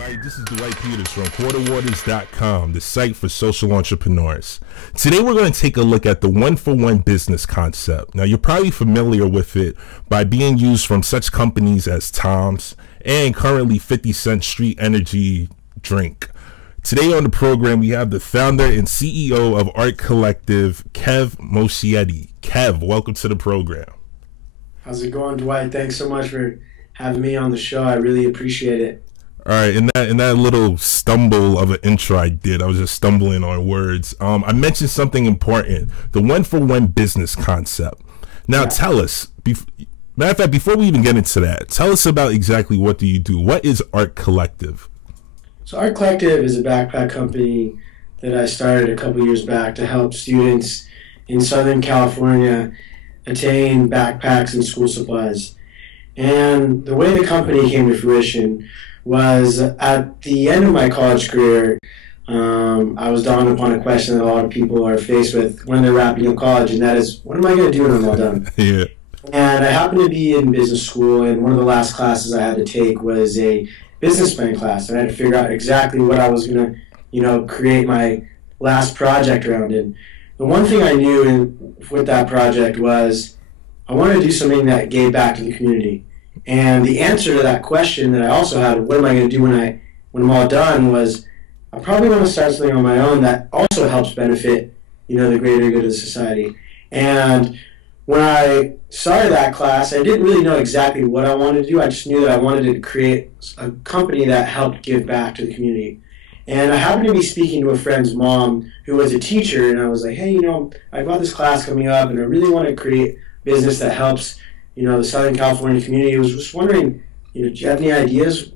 everybody, this is Dwight Peters from quarterwaters.com, the site for social entrepreneurs. Today we're going to take a look at the one-for-one business concept. Now, you're probably familiar with it by being used from such companies as Tom's and currently 50 Cent Street Energy Drink. Today on the program, we have the founder and CEO of Ark Collective, Kevin Moshayedi. Kev, welcome to the program. How's it going, Dwight? Thanks so much for having me on the show. I really appreciate it. All right, in that little stumble of an intro I did, I was just stumbling on words. I mentioned something important, the one-for-one business concept. Now, tell us, matter of fact, before we even get into that, tell us about exactly what do you do. What is Ark Collective? So Ark Collective is a backpack company that I started a couple years back to help students in Southern California attain backpacks and school supplies. And the way the company came to fruition was at the end of my college career, I was dawned upon a question that a lot of people are faced with when they're wrapping up college, and that is, what am I going to do when I'm all done? Yeah. And I happened to be in business school, and one of the last classes I had to take was a business plan class, and I had to figure out exactly what I was going to, create my last project around. And the one thing I knew with that project was I wanted to do something that gave back to the community. And the answer to that question that I also had, what am I going to do when I'm all done, was I probably want to start something on my own that also helps benefit, the greater good of society. And when I started that class, I didn't really know exactly what I wanted to do. I just knew that I wanted to create a company that helped give back to the community. And I happened to be speaking to a friend's mom who was a teacher, and I was like, hey, I've got this class coming up, and I really want to create a business that helps the Southern California community. I was just wondering, do you have any ideas?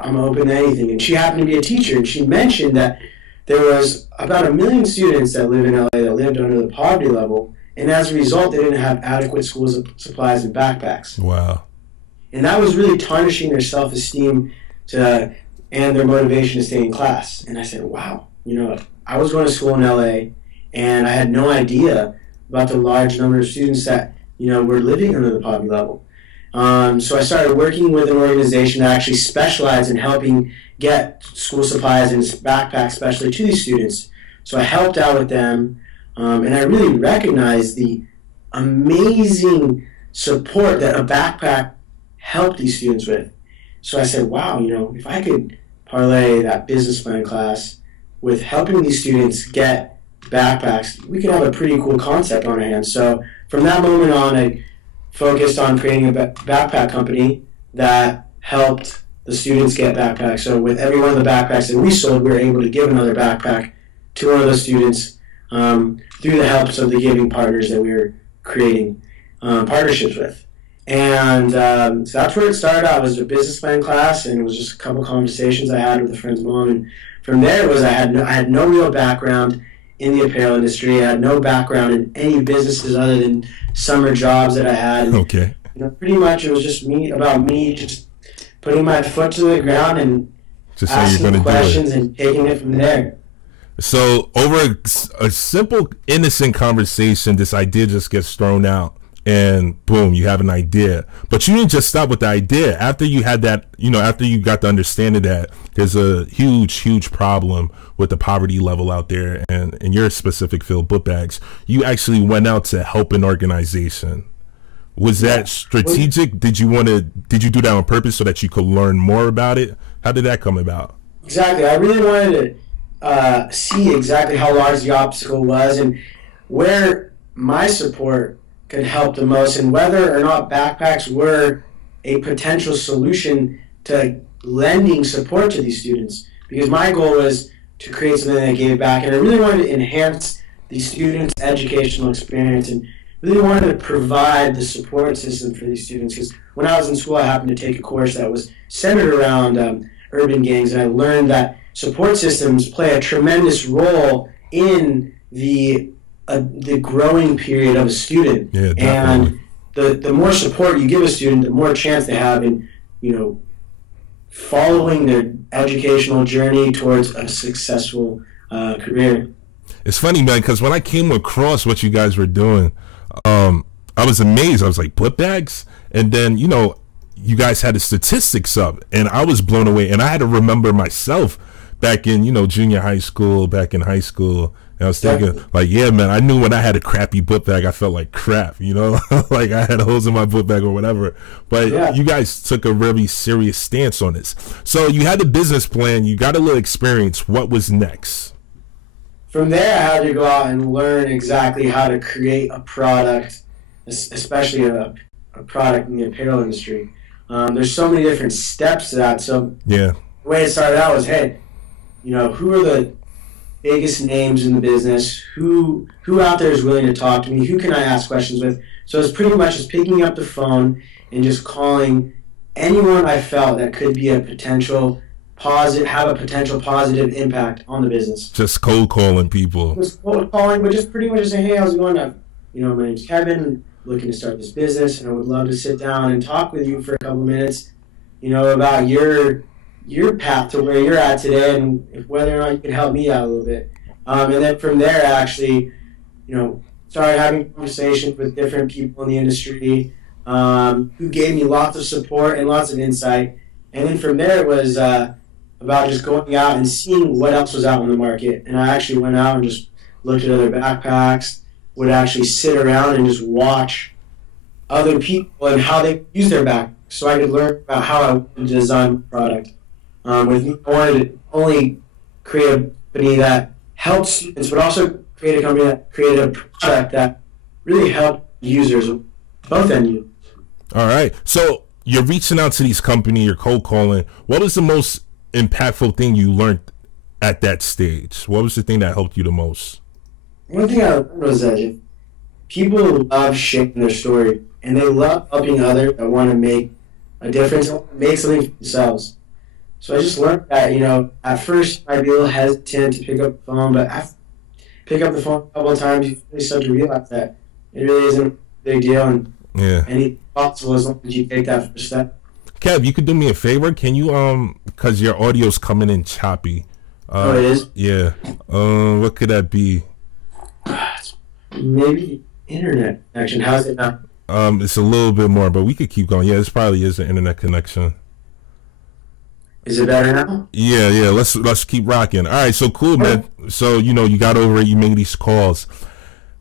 I'm open to anything. And she happened to be a teacher, and she mentioned that there was about 1 million students that live in LA that lived under the poverty level, and as a result, they didn't have adequate school supplies and backpacks. Wow. And that was really tarnishing their self-esteem and their motivation to stay in class. And I said, wow, I was going to school in LA, and I had no idea about the large number of students that we're living under the poverty level. So I started working with an organization that actually specialized in helping get school supplies and backpacks, especially to these students. So I helped out with them, and I really recognized the amazing support that a backpack helped these students with. So I said, wow, if I could parlay that business plan class with helping these students get backpacks, we could have a pretty cool concept on our hands. So from that moment on, I focused on creating a backpack company that helped the students get backpacks. So with every one of the backpacks that we sold, we were able to give another backpack to one of those students through the helps of the giving partners that we were creating partnerships with. And so that's where it started out. It was a business plan class, and it was just a couple conversations I had with a friend's mom. And from there, it was I had no real background in the apparel industry. I had no background in any businesses other than summer jobs that I had. Okay. Pretty much it was just about me just putting my foot to the ground and just asking questions and taking it from there. So over a simple, innocent conversation, this idea just gets thrown out, and boom, you have an idea. But you didn't just stop with the idea. After you had that, after you got the understanding that there's a huge problem with the poverty level out there, and in your specific field, book bags, you actually went out to help an organization. Was that strategic? Did you do that on purpose so that you could learn more about it? How did that come about? Exactly. I really wanted to see exactly how large the obstacle was and where my support could help the most, and whether or not backpacks were a potential solution to lending support to these students. Because my goal was to create something that gave back, and I really wanted to enhance the students' educational experience and really wanted to provide the support system for these students. Because when I was in school, I happened to take a course that was centered around urban gangs, and I learned that support systems play a tremendous role in the growing period of a student. Yeah, and the more support you give a student, the more chance they have in following their educational journey towards a successful career. It's funny, man, because when I came across what you guys were doing, I was amazed. I was like, book bags? And then, you guys had the statistics up, and I was blown away. And I had to remember myself back in, junior high school, back in high school. And I was thinking, like, yeah, man, I knew when I had a crappy book bag, I felt like crap, like I had holes in my book bag or whatever. But you guys took a really serious stance on this. So you had the business plan, you got a little experience. What was next? From there, I had to go out and learn exactly how to create a product, especially a product in the apparel industry. There's so many different steps to that. So the way it started out was, hey, who are the biggest names in the business? Who out there is willing to talk to me? Who can I ask questions with? So it's pretty much just picking up the phone and just calling anyone I felt that could be have a potential positive impact on the business. Just cold calling people. Just cold calling, but just pretty much just saying, hey, how's it going? My name's Kevin, looking to start this business, and I would love to sit down and talk with you for a couple minutes, about your path to where you're at today and whether or not you can help me out a little bit. And then from there, I actually, started having conversations with different people in the industry who gave me lots of support and lots of insight. And then from there, it was about just going out and seeing what else was out in the market. And I actually went out and just looked at other backpacks, would actually sit around and just watch other people and how they use their backpacks so I could learn about how I wanted to design the product. With me, I wanted to only create a company that helps students, but also create a company that created a product that really helped users, both end users. All right. So you're reaching out to these companies, you're cold calling. What was the most impactful thing you learned at that stage? What was the thing that helped you the most? One thing I learned was that people love sharing their story, and they love helping others that want to make a difference, make something for themselves. So I just learned that, at first I'd be a little hesitant to pick up the phone, but after pick up the phone a couple of times, you really start to realize that it really isn't a big deal, and anything possible as long as you take that first step. Kev, you could do me a favor. Can you, because your audio's coming in choppy. Oh, it is? Yeah. What could that be? Maybe internet connection. How's it now? It's a little bit more, but we could keep going. Yeah, this probably is an internet connection. Is it better now? Yeah. Let's keep rocking. All right, so cool, man. So, you got over it. You made these calls.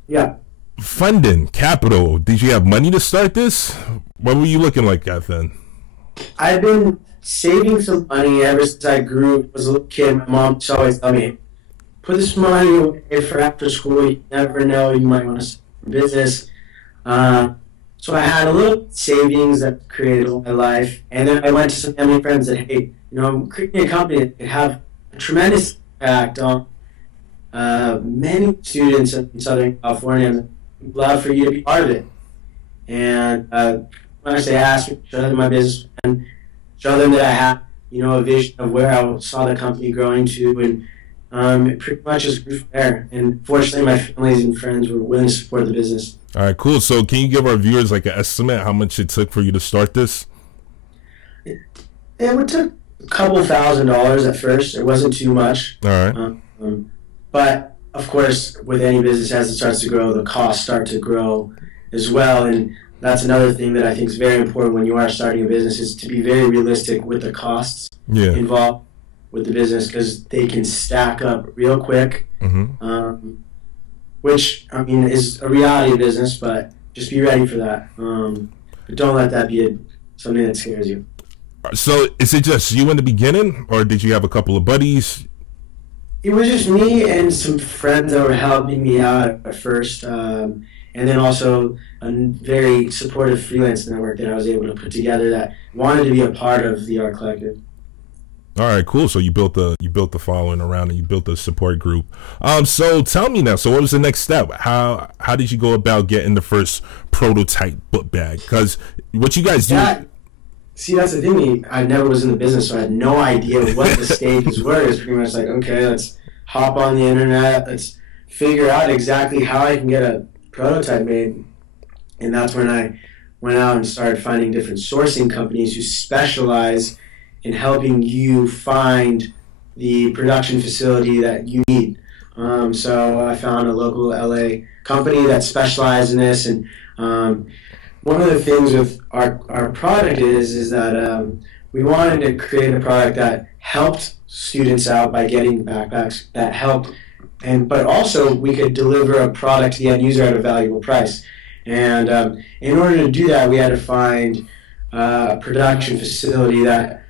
Yeah. Funding, capital. Did you have money to start this? What were you looking like back then? I've been saving some money ever since I was a little kid. My mom just always told me, put this money away for after school. You never know. You might want to start a business. So I had a little savings that created my life. And then I went to some family and friends and said, hey, I'm creating a company that could have a tremendous impact on many students in Southern California, and I'd love for you to be part of it. And when I say ask, show them my business plan, show them that I have, a vision of where I saw the company growing to, and it pretty much just grew from there. And fortunately, my families and friends were willing to support the business. All right, cool. So can you give our viewers like an estimate how much it took for you to start this? It took a couple $1,000s at first. It wasn't too much. All right. But, of course, with any business, as it starts to grow, the costs start to grow as well. And that's another thing that I think is very important when you are starting a business, is to be very realistic with the costs involved with the business, because they can stack up real quick, which, is a reality of business, but just be ready for that. But don't let that be something that scares you. So is it just you in the beginning, or did you have a couple of buddies? It was just me and some friends that were helping me out at first, and then also a very supportive freelance network that I was able to put together that wanted to be a part of the Ark Collective. All right, cool. So you built the following around, and you built a support group. So tell me now. So what was the next step? How did you go about getting the first prototype book bag? Because what you guys do. See, that's the thing. I never was in the business, so I had no idea what the stages were. It's pretty much like, okay, let's hop on the internet. Let's figure out exactly how I can get a prototype made. And that's when I went out and started finding different sourcing companies who specialize in helping you find the production facility that you need. So I found a local LA company that specialized in this, and one of the things with our product is that we wanted to create a product that helped students out by getting backpacks that helped, but also we could deliver a product to the end user at a valuable price. And in order to do that, we had to find a production facility that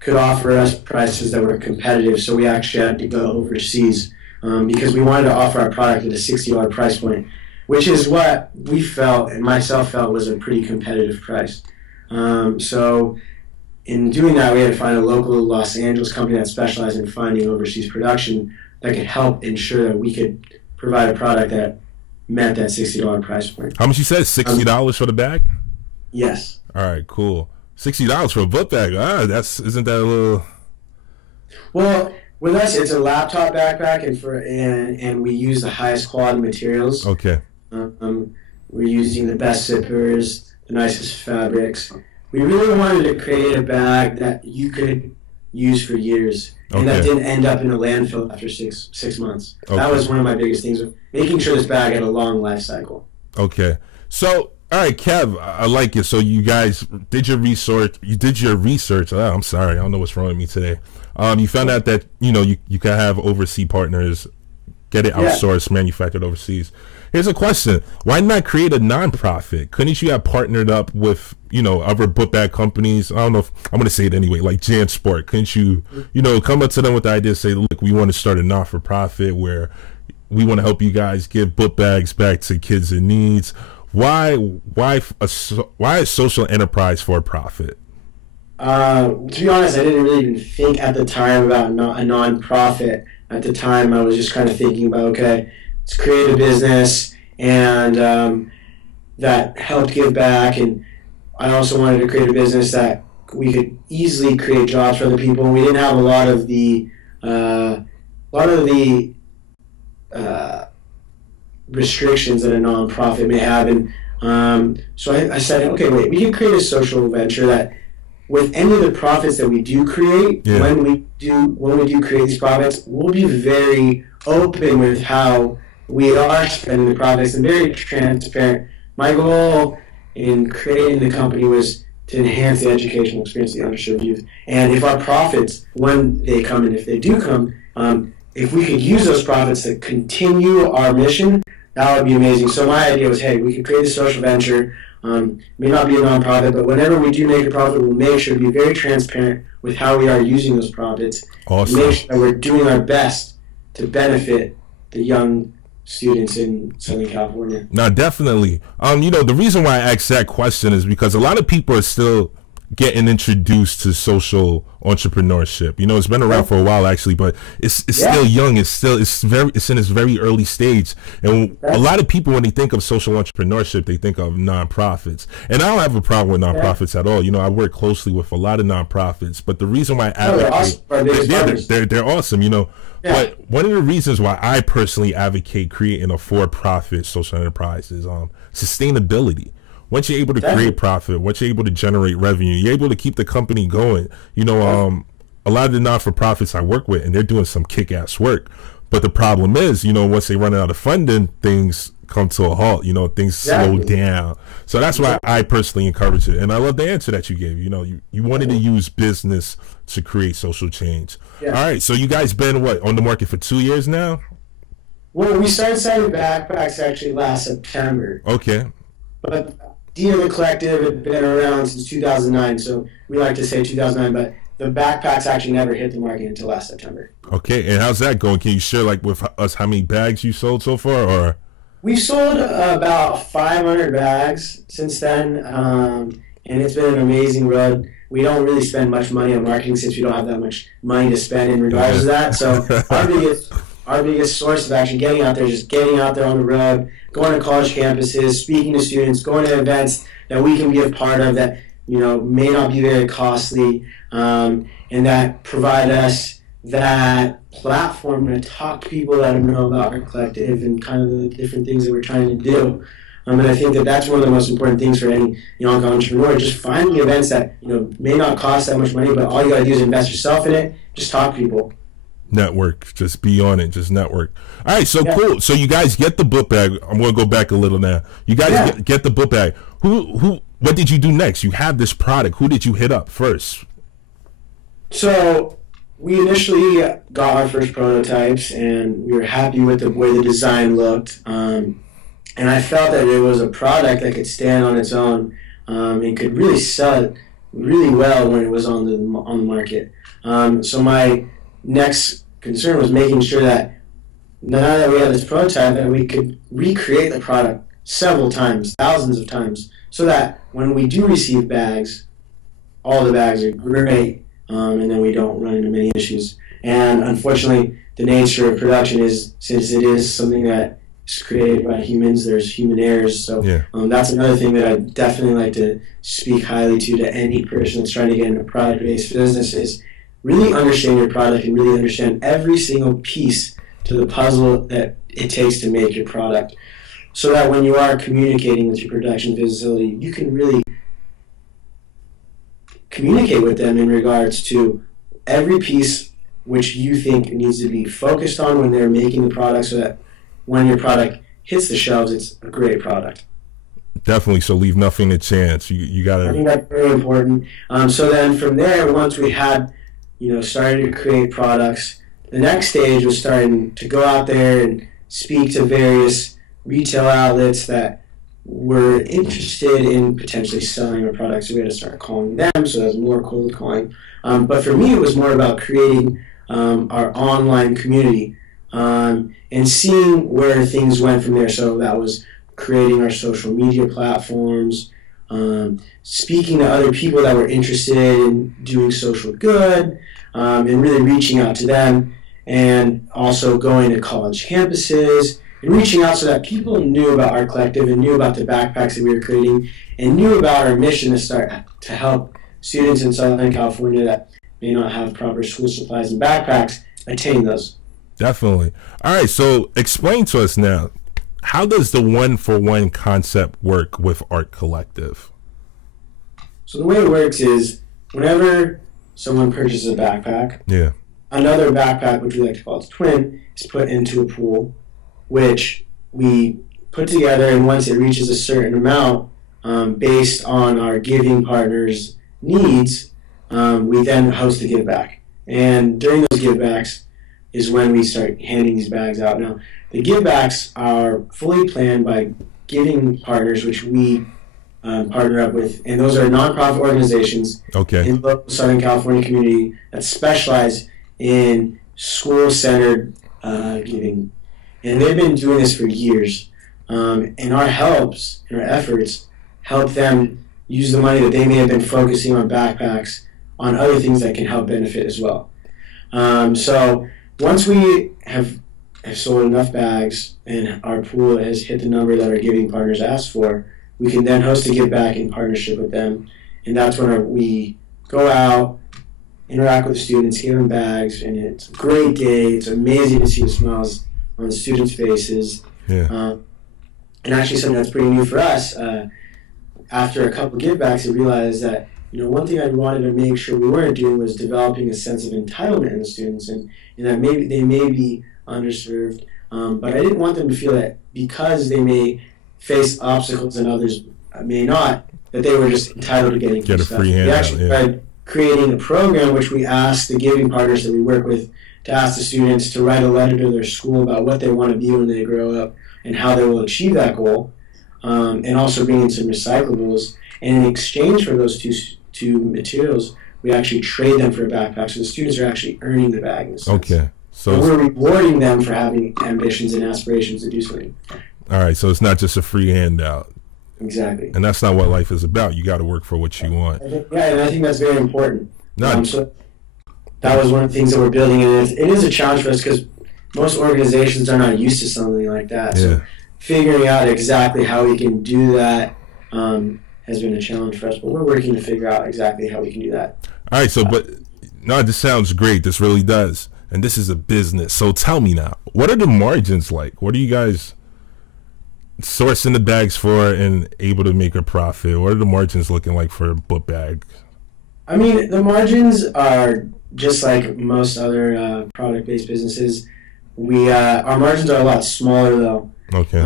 could offer us prices that were competitive. So we actually had to go overseas because we wanted to offer our product at a $60 price point, which is what we felt and myself felt was a pretty competitive price. So in doing that, we had to find a local Los Angeles company that specialized in finding overseas production that could help ensure that we could provide a product that met that $60 price point. How much you said? $60 for the bag? Yes. All right, cool. $60 for a book bag. Isn't that a little? Well, with us, it's a laptop backpack, and we use the highest quality materials. Okay. We're using the best zippers, the nicest fabrics. We really wanted to create a bag that you could use for years, and that didn't end up in a landfill after six months. Okay. That was one of my biggest things, making sure this bag had a long life cycle. Okay. So, all right, Kev, I like it. So you guys did your research. Oh, I'm sorry. I don't know what's wrong with me today. You found out that, you can have overseas partners, get it outsourced, manufactured overseas. Here's a question. Why not create a nonprofit? Couldn't you have partnered up with, other book bag companies? I don't know if I'm going to say it anyway, like JanSport. Couldn't you, come up to them with the idea, say, look, we want to start a non-for-profit where we want to help you guys give book bags back to kids in needs. Why a social enterprise for a profit? To be honest, I didn't really even think at the time about a non-profit. At the time, I was just kind of thinking about, okay, let's create a business and that helped give back. And I also wanted to create a business that we could easily create jobs for other people. And we didn't have a lot of the restrictions that a nonprofit may have. And so I said, okay, wait, we can create a social venture that with any of the profits that we do create, when we do create these profits, we'll be very open with how we are spending the profits and very transparent. My goal in creating the company was to enhance the educational experience of the underserved youth. And if our profits, when they come and if they do come, if we could use those profits to continue our mission, that would be amazing. So my idea was, hey, we could create a social venture. May not be a nonprofit, but whenever we do make a profit, we'll make sure to be very transparent with how we are using those profits. Awesome. Make sure that we're doing our best to benefit the young students in Southern California. No, definitely. The reason why I asked that question is because a lot of people are still getting introduced to social entrepreneurship. It's been around for a while actually, but it's still young. It's in its very early stage. And a lot of people, when they think of social entrepreneurship, they think of nonprofits. And I don't have a problem with nonprofits at all. I work closely with a lot of nonprofits, but the reason why I advocate, they're awesome, But one of the reasons why I personally advocate creating a for-profit social enterprise is sustainability. Once you're able to create profit, once you're able to generate revenue, you're able to keep the company going. A lot of the not-for-profits I work with, and they're doing some kick-ass work. But the problem is, once they run out of funding, things come to a halt. Things slow down. So that's why I personally encourage it. And I love the answer that you gave. You wanted to use business to create social change. Yeah. All right. So you guys been, on the market for 2 years now? Well, we started selling backpacks actually last September. Okay. But Ark Collective had been around since 2009, so we like to say 2009, but the backpacks actually never hit the market until last September. Okay, and how's that going? Can you share with us how many bags you sold so far? Or we've sold about 500 bags since then, and it's been an amazing road. We don't really spend much money on marketing since we don't have that much money to spend in regards to that. So our biggest source of actually getting out there is just getting out there on the road, going to college campuses, speaking to students, going to events that we can be a part of that may not be very costly, and that provide us that platform to talk to people that know about Ark Collective and kind of the different things that we're trying to do. And I think that that's one of the most important things for any young entrepreneur, just finding events that may not cost that much money, but all you got to do is invest yourself in it, just talk to people. Network, just be on it, just network. All right, so Yeah. cool. So you guys get the book bag. I'm gonna go back a little now. You guys get the book bag. What did you do next? You have this product. Who did you hit up first? So we initially got our first prototypes, and we were happy with the way the design looked. And I felt that it was a product that could stand on its own and could really sell it really well when it was on the market. So my next concern was making sure that now that we had this prototype, that we could recreate the product several times, thousands of times, so that when we do receive bags, all the bags are great, and then we don't run into many issues. And unfortunately, the nature of production is, since it is something that is created by humans, there's human errors. So that's another thing that I definitely like to speak highly to any person that's trying to get into product-based business is really understand your product and really understand every single piece to the puzzle that it takes to make your product, so that when you are communicating with your production facility, you can really communicate with them in regards to every piece which you think needs to be focused on when they're making the product, so that when your product hits the shelves, it's a great product. Definitely. So leave nothing to chance. You gotta. I think that's very important. So then from there, once we had started to create products, the next stage was starting to go out there and speak to various retail outlets that were interested in potentially selling our products. So we had to start calling them, so there's more cold calling. But for me, it was more about creating our online community and seeing where things went from there. So that was creating our social media platforms, speaking to other people that were interested in doing social good, and really reaching out to them, and also going to college campuses and reaching out so that people knew about Ark Collective and knew about the backpacks that we were creating and knew about our mission to start to help students in Southern California that may not have proper school supplies and backpacks attain those. Definitely. All right, so explain to us now, how does the one-for-one concept work with Ark Collective? So the way it works is whenever someone purchases a backpack, another backpack, which we like to call its twin, is put into a pool, which we put together, and once it reaches a certain amount, based on our giving partners' needs, we then host a give back. And during those give backs is when we start handing these bags out. Now, the give backs are fully planned by giving partners, which we partner up with, and those are nonprofit organizations in the local Southern California community that specialize in school-centered giving. And they've been doing this for years. And our efforts help them use the money that they may have been focusing on backpacks on other things that can help benefit as well. So once we have sold enough bags and our pool has hit the number that our giving partners asked for, we can then host a give back in partnership with them. And that's when we go out, interact with the students, give them bags, and it's a great day. It's amazing to see the smiles on the students' faces. And actually something that's pretty new for us, after a couple give backs, I realized that one thing I wanted to make sure we weren't doing was developing a sense of entitlement in the students, and that maybe they may be underserved, but I didn't want them to feel that because they may face obstacles and others may not, that they were just entitled to getting a free handout. We actually tried creating a program which we asked the giving partners that we work with to ask the students to write a letter to their school about what they want to be when they grow up and how they will achieve that goal, and also bring in some recyclables. And in exchange for those two materials, we actually trade them for a backpack, so the students are actually earning the bag in a sense. So and we're rewarding them for having ambitions and aspirations to do something. All right, so it's not just a free handout. Exactly. And that's not what life is about. You got to work for what you want. And I think that's very important. So that was one of the things that we're building, and it is a challenge for us because most organizations are not used to something like that. So figuring out exactly how we can do that has been a challenge for us, but we're working to figure out exactly how we can do that. All right, so this sounds great. This really does. And this is a business. So tell me now, what are the margins like? What are you guys sourcing the bags for and able to make a profit? What are the margins looking like for a book bag? I mean, the margins are just like most other product-based businesses. Our margins are a lot smaller though. Okay.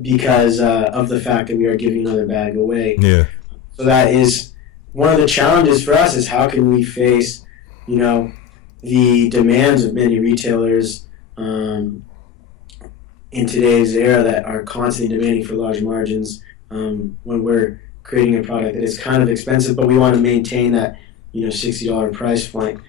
Because of the fact that we are giving another bag away. Yeah. So that is one of the challenges for us, is how can we face, the demands of many retailers in today's era that are constantly demanding for large margins when we're creating a product that is kind of expensive, but we want to maintain that, $60 price point.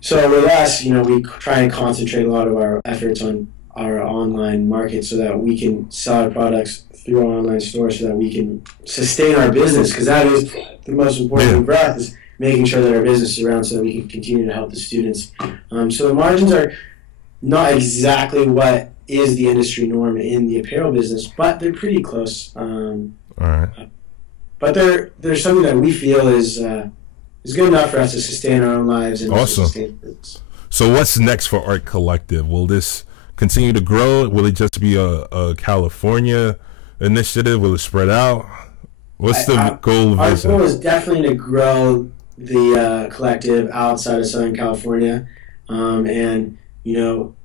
So with us, we try and concentrate a lot of our efforts on our online market so that we can sell our products through our online store so that we can sustain our business, because that is the most important thing for us, is making sure that our business is around so that we can continue to help the students. So the margins are not exactly what is the industry norm in the apparel business, but they're pretty close. All right. But they're something that we feel is good enough for us to sustain our own lives and awesome. Sustain the business. So what's next for Ark Collective? Will this continue to grow? Will it just be a California initiative? Will it spread out? What's the goal? Our goal is definitely to grow the collective outside of Southern California, and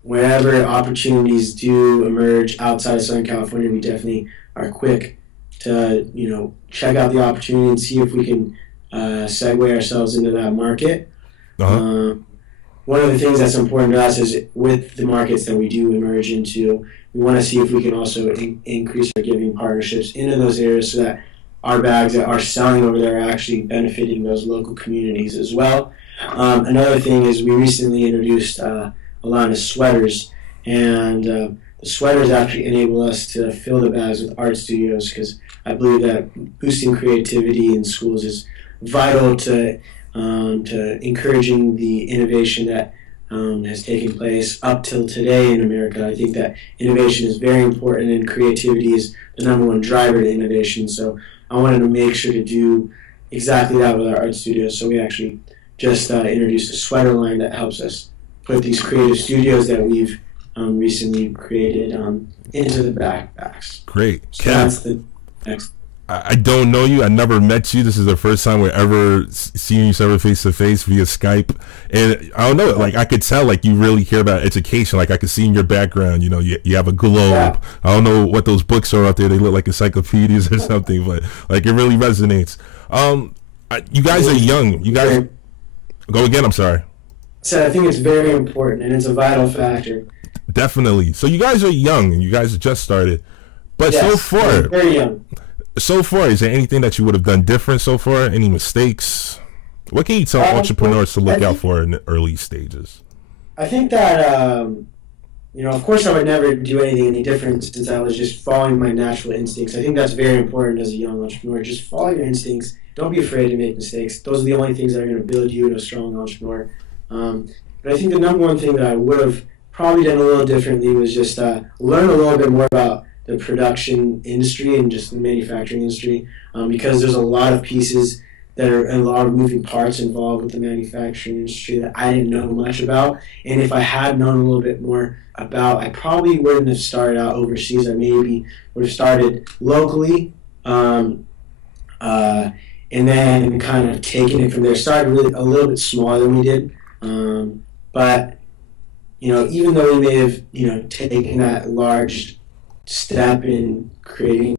wherever opportunities do emerge outside of Southern California, we definitely are quick to check out the opportunity and see if we can segue ourselves into that market. Uh-huh. One of the things that's important to us is with the markets that we do emerge into, we want to see if we can also increase our giving partnerships into those areas so that our bags that are selling over there are actually benefiting those local communities as well. Another thing is we recently introduced a line of sweaters, and the sweaters actually enable us to fill the bags with art studios, because I believe that boosting creativity in schools is vital to encouraging the innovation that has taken place up till today in America. I think that innovation is very important, and creativity is the number one driver to innovation. So I wanted to make sure to do exactly that with our art studios. So we actually just introduced a sweater line that helps us put these creative studios that we've recently created into the backpacks. Great. So that's the next. I don't know you. I never met you. This is the first time we're ever seeing each other face to face via Skype. And I don't know, like I could tell, like you really care about education. Like I could see in your background, you have a globe. Yeah. I don't know what those books are out there. They look like encyclopedias or something, but like it really resonates. You guys are young. You guys go again. I'm sorry. So I think it's very important, and it's a vital factor. Definitely. So you guys are young, and you guys have just started. But yes, so far, very young. So far, is there anything that you would have done different so far? Any mistakes? What can you tell entrepreneurs to look out for in the early stages? I think that, of course I would never do anything any different since I was just following my natural instincts. I think that's very important as a young entrepreneur. Just follow your instincts. Don't be afraid to make mistakes. Those are the only things that are going to build you into a strong entrepreneur. But I think the number one thing that I would have probably done a little differently was just learn a little bit more about the production industry and just the manufacturing industry, because there's a lot of pieces that are a lot of moving parts involved with the manufacturing industry that I didn't know much about. And if I had known a little bit more about, I probably wouldn't have started out overseas. I maybe would have started locally, and then kind of taken it from there. Started really a little bit smaller than we did, but even though we may have taken that large step in creating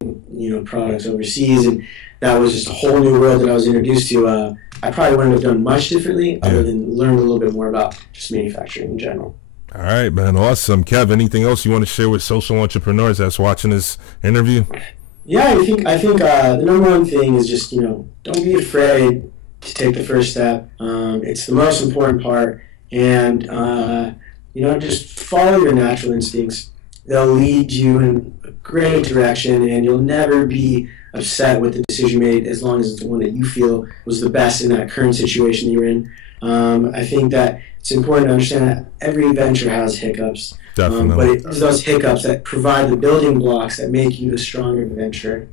products overseas, and that was just a whole new world that I was introduced to, I probably wouldn't have done much differently other than learn a little bit more about just manufacturing in general. All right, man. Awesome. Kev, anything else you want to share with social entrepreneurs that's watching this interview? Yeah, I think the number one thing is just don't be afraid to take the first step. It's the most important part, and just follow your natural instincts. They'll lead you in a great direction, and you'll never be upset with the decision you made as long as it's the one that you feel was the best in that current situation you're in. I think that it's important to understand that every venture has hiccups. Definitely. But it's those hiccups that provide the building blocks that make you a stronger venture.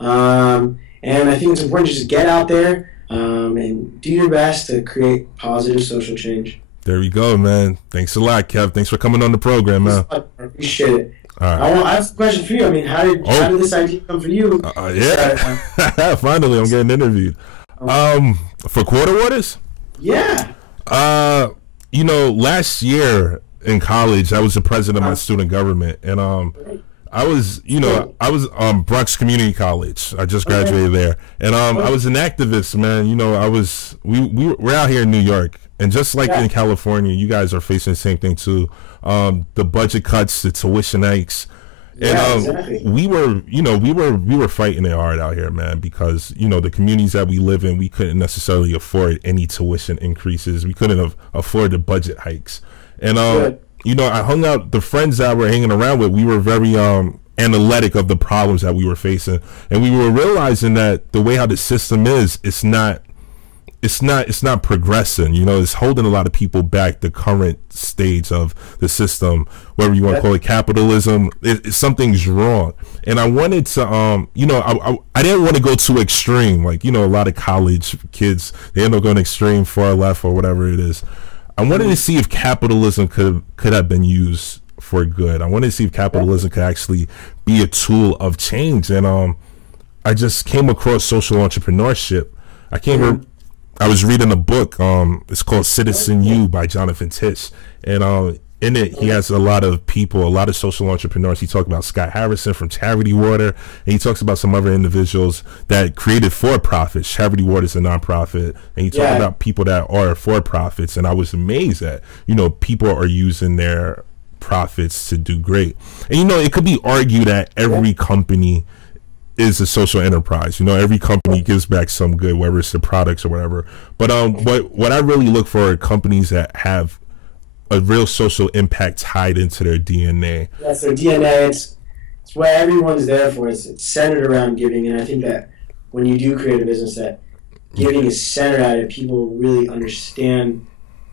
And I think it's important to just get out there and do your best to create positive social change. There we go, man. Thanks a lot, Kev. Thanks for coming on the program, man. I appreciate it. All right. I have a question for you. I mean, how did this idea come for you? Yeah. Finally, I'm getting interviewed. For quarter waters? Yeah. You know, last year in college, I was the president of my student government, and I was Bronx Community College. I just graduated there, and I was an activist, man. You know, we're out here in New York, and just like in California, you guys are facing the same thing too. The budget cuts, the tuition hikes. And exactly. we were fighting it hard out here, man, because, you know, the communities that we live in, we couldn't necessarily afford any tuition increases. We couldn't afford the budget hikes. And, you know, I hung out, the friends that we're hanging around with, we were very analytic of the problems that we were facing. And we were realizing that the way how the system is, it's not progressing. You know, it's holding a lot of people back. The current stage of the system, whatever you want to call it, capitalism, something's wrong. And I wanted to, you know, I didn't want to go too extreme. Like, you know, a lot of college kids, they end up going extreme, far left or whatever it is. I wanted to see if capitalism could have been used for good. I wanted to see if capitalism could actually be a tool of change. And I just came across social entrepreneurship. I was reading a book. It's called Citizen U by Jonathan Tish, and in it he has a lot of people, a lot of social entrepreneurs. He talked about Scott Harrison from Charity Water, and he talks about some other individuals that created for-profits. Charity Water is a nonprofit, and he talked about people that are for-profits. And I was amazed that, you know, people are using their profits to do great. And, you know, it could be argued that every company is a social enterprise. You know, every company gives back some good, whether it's the products or whatever. But what I really look for are companies that have a real social impact tied into their DNA. Yes, their DNA. It's what everyone's there for. It's centered around giving, and I think that when you do create a business that giving is centered at it, people really understand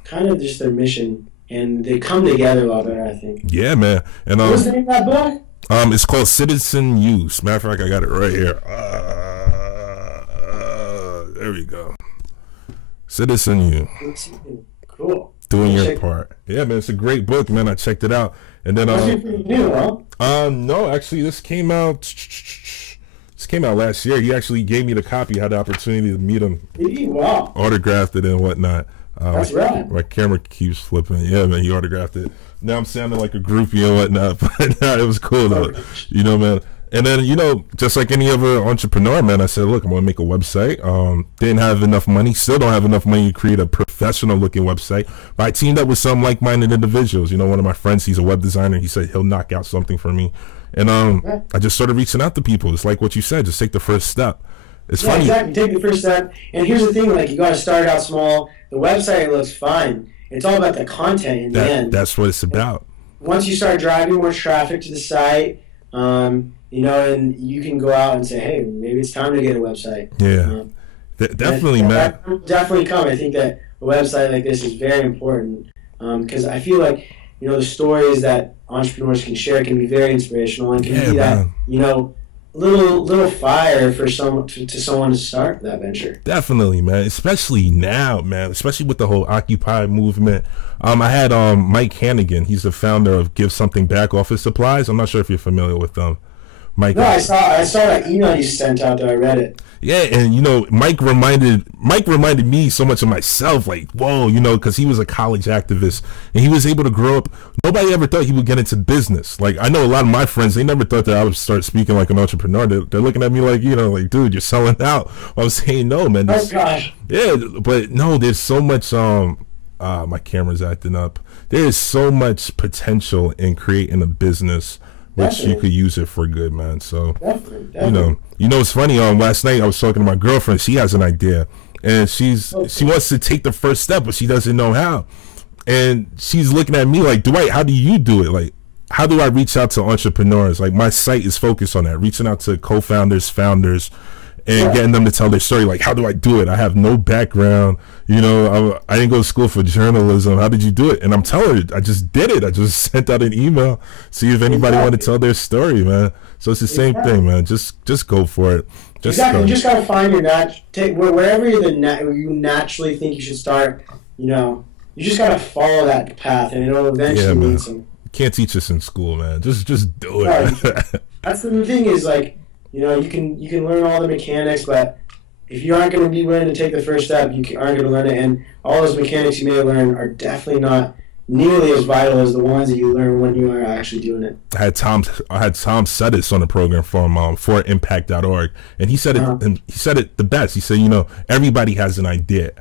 kind of just their mission, and they come together a lot better, I think. Yeah, man. And what's the name of that book? It's called Citizen Use. Matter of fact, I got it right here. There we go. Citizen U. Cool. Doing your part. Yeah, man, it's a great book, man. I checked it out, and then pretty new, huh? No, actually, this came out last year. He actually gave me the copy. I had the opportunity to meet him. Wow. Autographed it and whatnot. That's right. My camera keeps flipping. Yeah, man, he autographed it. Now I'm sounding like a groupie and whatnot, but it was cool though. You know, man. And then, you know, just like any other entrepreneur, man, I said, look, I'm gonna make a website. Didn't have enough money, still don't have enough money to create a professional looking website. But I teamed up with some like-minded individuals. You know, one of my friends, he's a web designer. He said he'll knock out something for me. And I just started reaching out to people. It's like what you said, just take the first step. It's funny. Exactly. Take the first step. And here's the thing, like, you gotta start out small. The website looks fine. It's all about the content in the end. That's what it's about. Once you start driving more traffic to the site, you know, and you can go out and say, hey, maybe it's time to get a website. Yeah, definitely, man. That will definitely come. I think that a website like this is very important because I feel like, you know, the stories that entrepreneurs can share can be very inspirational and can be that, you know, little fire for someone to start that venture. Definitely, man. Especially now, man. Especially with the whole Occupy movement. I had Mike Hanigan. He's the founder of Give Something Back Office Supplies. I'm not sure if you're familiar with them. Mike. No, I saw that email you sent out there. I read it. Yeah, and you know, Mike reminded me so much of myself. Like, whoa, you know, because he was a college activist and he was able to grow up. Nobody ever thought he would get into business. Like, I know a lot of my friends, they never thought that I would start speaking like an entrepreneur. They're looking at me like, you know, like, dude, you're selling out. I was saying, no, man. Oh gosh. Yeah, but no, there's so much. My camera's acting up. There is so much potential in creating a business. Which you could use it for good, man. So, definitely. You know, it's funny. Last night I was talking to my girlfriend. She has an idea, and she wants to take the first step, but she doesn't know how. And she's looking at me like, Dwight, how do you do it? Like, how do I reach out to entrepreneurs? Like, my site is focused on that, reaching out to co-founders, founders, and getting them to tell their story. Like, how do I do it? I have no background. You know, I didn't go to school for journalism. How did you do it? And I'm telling her, I just did it. I just sent out an email, see if anybody wanted to tell their story, man. So it's the same thing, man. Just go for it. You just gotta find your wherever you naturally think you should start. You know, you just gotta follow that path, and it'll eventually lead some. You can't teach us in school, man. Just do it. Right. That's the thing is, like, you know, you can learn all the mechanics, but if you aren't going to be willing to take the first step, you aren't going to learn it. And all those mechanics you may learn are definitely not nearly as vital as the ones that you learn when you are actually doing it. I had Tom Sedis on the program from forimpact.org, and he said it. And he said it the best. He said, everybody has an idea,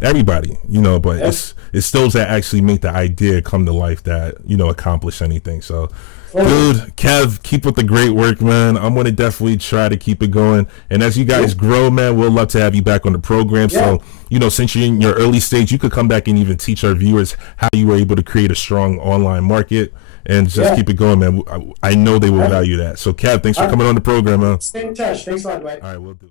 everybody, but it's those that actually make the idea come to life that accomplish anything. So. Dude, Kev, keep up the great work, man. I'm going to definitely try to keep it going. And as you guys grow, man, we'll love to have you back on the program. So, since you're in your early stage, you could come back and even teach our viewers how you were able to create a strong online market and just keep it going, man. I know they will value that. So, Kev, thanks for coming on the program, man. Stay in touch. Thanks a lot, Dwight. All right, we'll do.